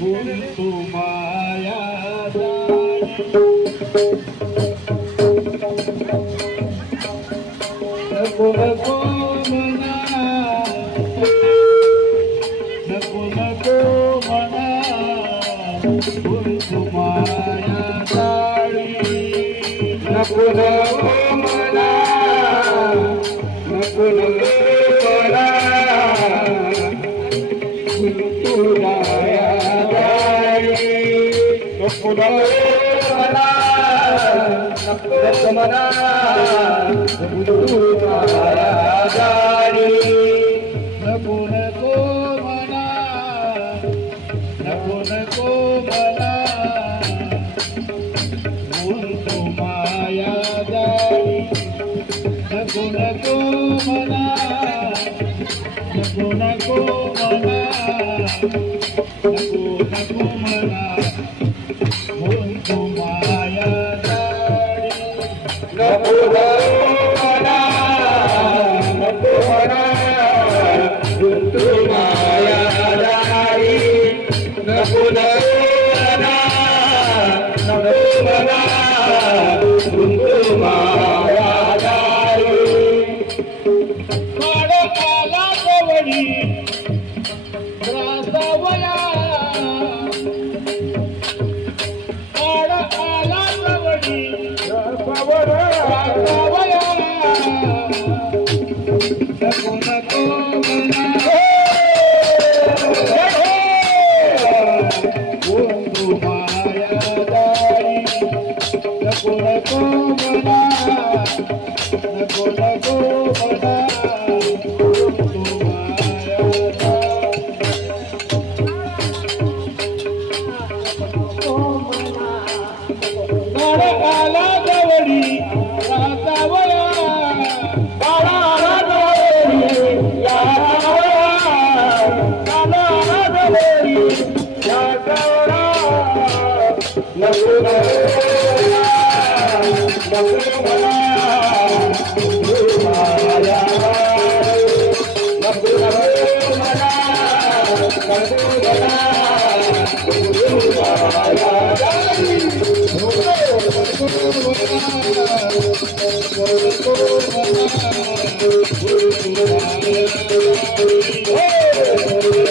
गुंतू माया नको नको मना नको नको मना गुंतू माया नको नको मना नको नको मना गुंतू माया नको नको मना नको मना गुंतू माया नको नको मना नको नको मना गुंतू माया नको नको मना नको नको मना नको नको मना गुंतू माया नको मना नको मना गुंतू माया नको मना नको मना गुंतू माया काळ आला जवळी त्रासावया काळ आला जवळी त्रासावया नको नको मना गुंतू माया नको नको मना नको नको मना गुंतू माया काळ आला जवळी रासावया काळ आला जवळी रासावया काळ आला जवळी रासावया नको नको मला गुंतू माया नको नको मला नको मला गुंतू माया नको नको मला